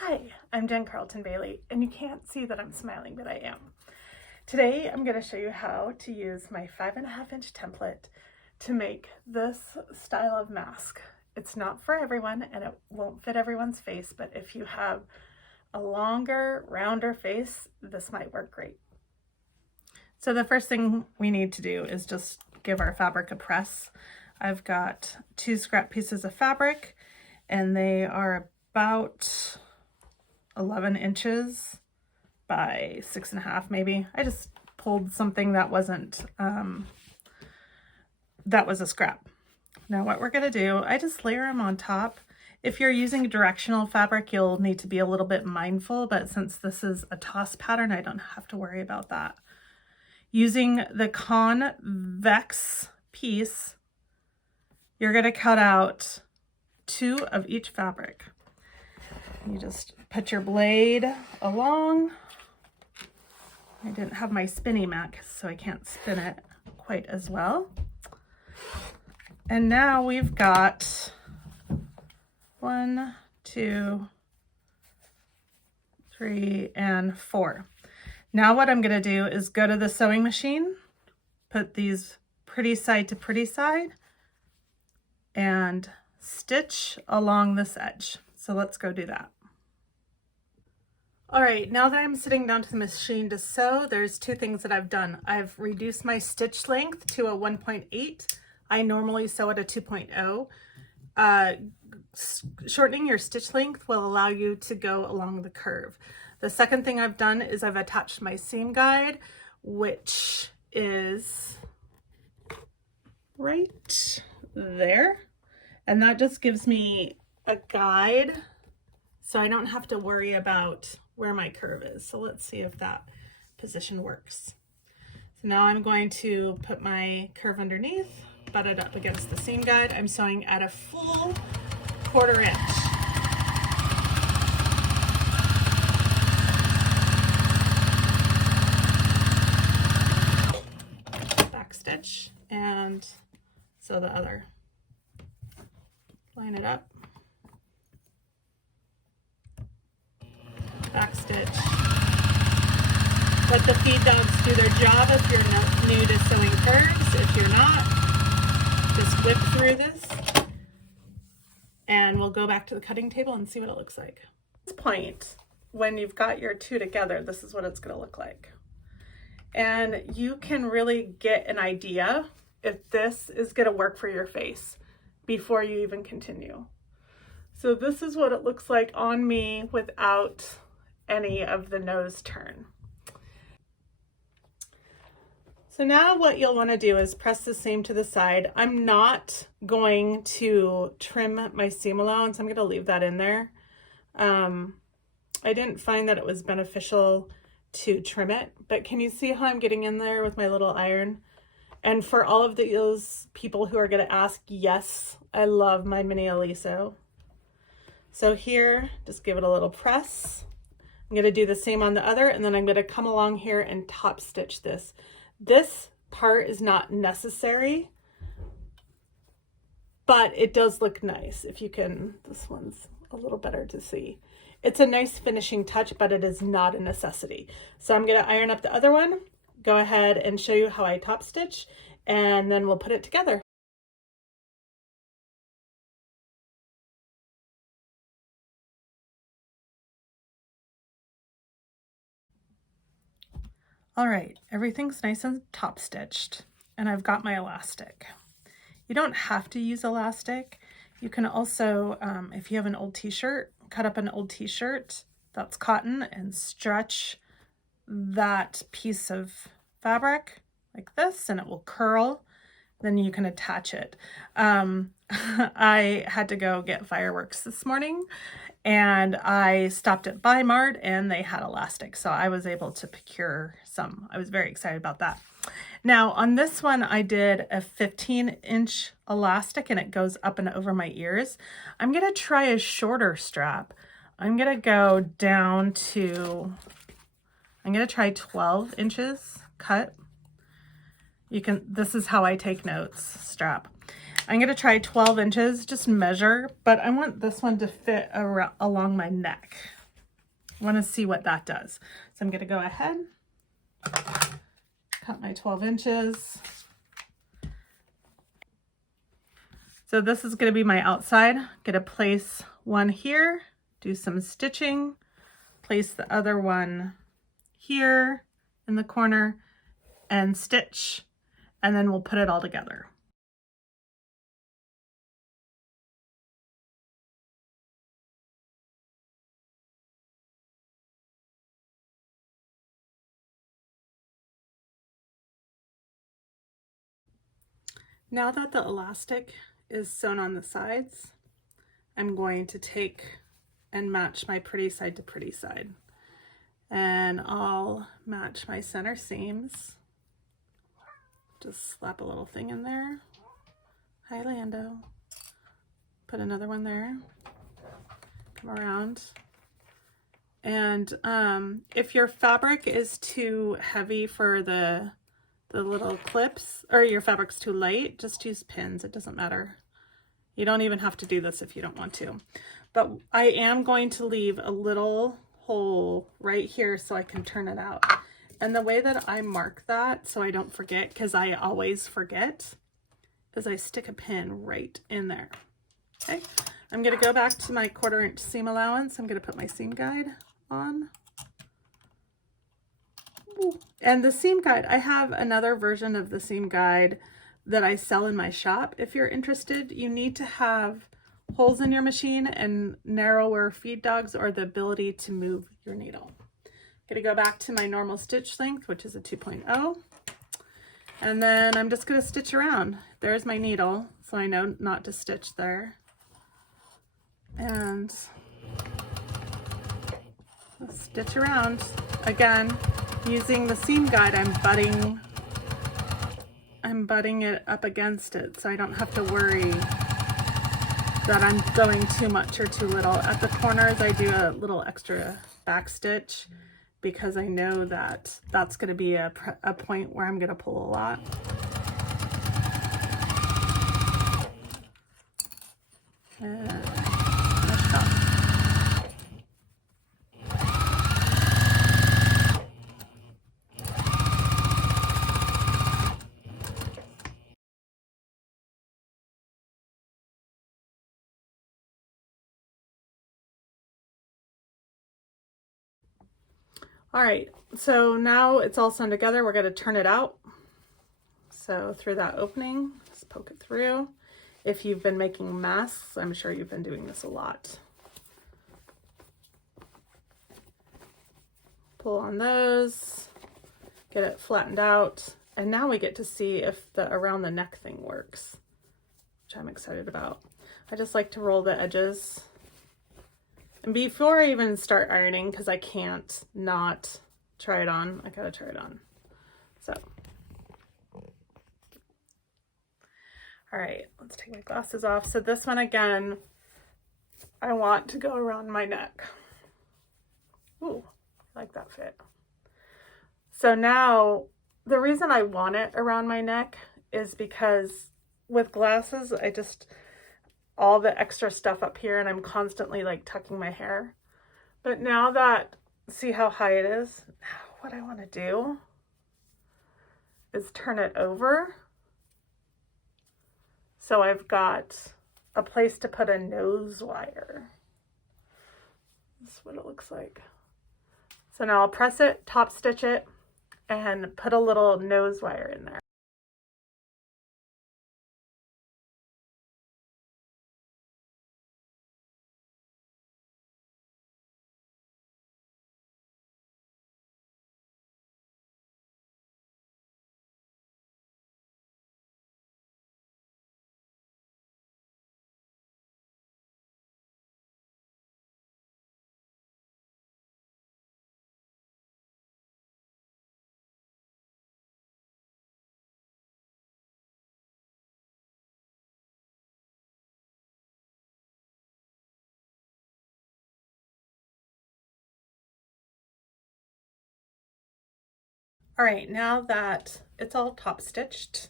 Hi, I'm Jen Carlton Bailey, and you can't see that I'm smiling, but I am. Today, I'm going to show you how to use my 5.5-inch template to make this style of mask. It's not for everyone, and it won't fit everyone's face, but if you have a longer, rounder face, this might work great. So the first thing we need to do is just give our fabric a press. I've got 2 scrap pieces of fabric, and they are about 11 inches by 6.5 maybe. I just pulled something that wasn't, that was a scrap. Now what we're gonna do, I just layer them on top. If you're using directional fabric, you'll need to be a little bit mindful, but since this is a toss pattern, I don't have to worry about that. Using the convex piece, you're gonna cut out 2 of each fabric. You just put your blade along. I didn't have my spinny mat, so I can't spin it quite as well. And now we've got 1, 2, 3, and 4. Now what I'm gonna do is go to the sewing machine, put these pretty side to pretty side, and stitch along this edge. So let's go do that. All right, now that I'm sitting down to the machine to sew, there's 2 things that I've done. I've reduced my stitch length to a 1.8. I normally sew at a 2.0. Shortening your stitch length will allow you to go along the curve. The second thing I've done is I've attached my seam guide, which is right there. And that just gives me a guide so I don't have to worry about where my curve is. So let's see if that position works. So now I'm going to put my curve underneath, butt it up against the seam guide. I'm sewing at a full 1/4 inch. Back stitch and sew the other. Line it up. Back stitch. Let the feed dogs do their job if you're new to sewing curves. If you're not, just whip through this and we'll go back to the cutting table and see what it looks like. At this point, when you've got your 2 together, this is what it's going to look like. And you can really get an idea if this is going to work for your face before you even continue. So this is what it looks like on me without any of the nose turn. So now what you'll want to do is press the seam to the side. I'm not going to trim my seam allowance. I'm going to leave that in there. I didn't find that it was beneficial to trim it, but can you see how I'm getting in there with my little iron? And for all of those people who are going to ask, yes, I love my mini Aliso. So here, just give it a little press. I'm going to do the same on the other, and then I'm going to come along here and top stitch this. This part is not necessary, but it does look nice. If you can, this one's a little better to see. It's a nice finishing touch, but it is not a necessity. So I'm going to iron up the other one, go ahead and show you how I top stitch, and then we'll put it together. All right, everything's nice and top stitched, and I've got my elastic. You don't have to use elastic. You can also, if you have an old t-shirt, cut up an old t-shirt that's cotton and stretch that piece of fabric like this, and it will curl. Then you can attach it. I had to go get fireworks this morning, and I stopped at Bi-Mart and they had elastic, so I was able to procure some. I was very excited about that. Now on this one, I did a 15-inch elastic and it goes up and over my ears. I'm gonna try a shorter strap. I'm gonna go down to, I'm gonna try 12 inches cut. You can, this is how I take notes, strap. I'm going to try 12 inches, just measure, but I want this one to fit along my neck. I want to see what that does. So I'm going to go ahead, cut my 12 inches. So this is going to be my outside. I'm going to place one here, do some stitching, place the other one here in the corner and stitch, and then we'll put it all together. Now that the elastic is sewn on the sides, I'm going to take and match my pretty side to pretty side. And I'll match my center seams. Just slap a little thing in there. Hi, Lando. Put another one there. Come around. And if your fabric is too heavy for the little clips, or your fabric's too light, just use pins. It doesn't matter. You don't even have to do this if you don't want to. But I am going to leave a little hole right here so I can turn it out. And the way that I mark that so I don't forget, because I always forget, is I stick a pin right in there. Okay, I'm going to go back to my 1/4 inch seam allowance. I'm going to put my seam guide on. Ooh. And the seam guide, I have another version of the seam guide that I sell in my shop. If you're interested, you need to have holes in your machine and narrower feed dogs or the ability to move your needle. I'm going to go back to my normal stitch length, which is a 2.0. And then I'm just going to stitch around. There's my needle, so I know not to stitch there. And stitch around. Again, using the seam guide, I'm butting it up against it so I don't have to worry that I'm going too much or too little. At the corners, I do a little extra back stitch because I know that that's going to be a point where I'm going to pull a lot. And finish up. All right, so now it's all sewn together. We're going to turn it out. So through that opening, just poke it through. If you've been making masks, I'm sure you've been doing this a lot. Pull on those, get it flattened out, and now we get to see if the around the neck thing works, which I'm excited about. I just like to roll the edges. And before I even start ironing, because I can't not try it on, I gotta try it on. So, all right, let's take my glasses off. So this one again, I want to go around my neck. Ooh, I like that fit. So now, the reason I want it around my neck is because with glasses, all the extra stuff up here and I'm constantly like tucking my hair. But now that, see how high it is? Now what I want to do is turn it over. So I've got a place to put a nose wire. This is what it looks like. So now I'll press it, top stitch it, and put a little nose wire in there. All right, now that it's all top stitched,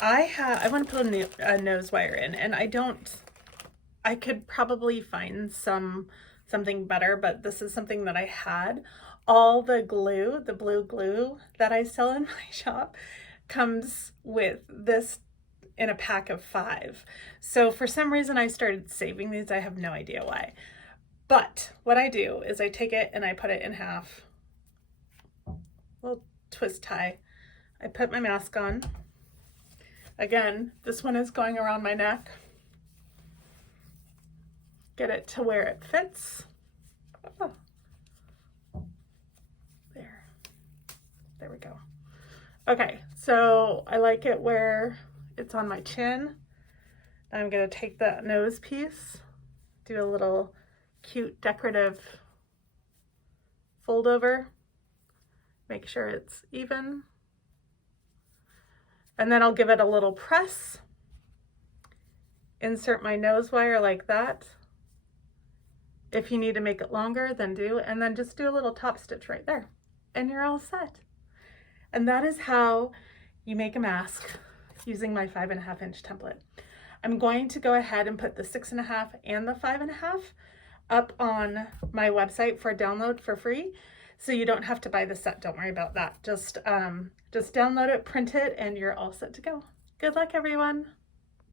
I want to put a nose wire in, and I could probably find some something better, but this is something that I had. All the glue, the blue glue that I sell in my shop, comes with this in a pack of 5. So for some reason I started saving these. I have no idea why. But what I do is I take it and I put it in half. Little twist tie. I put my mask on. Again, this one is going around my neck. Get it to where it fits. Oh. There we go. Okay, so I like it where it's on my chin. I'm gonna take the nose piece, do a little cute decorative fold over, make sure it's even. And then I'll give it a little press, insert my nose wire like that. If you need to make it longer, then do, and then just do a little top stitch right there, and you're all set. And that is how you make a mask using my 5.5 inch template. I'm going to go ahead and put the 6.5 and the 5.5 up on my website for download for free. So you don't have to buy the set. Don't worry about that. Just download it, print it, and you're all set to go. Good luck, everyone.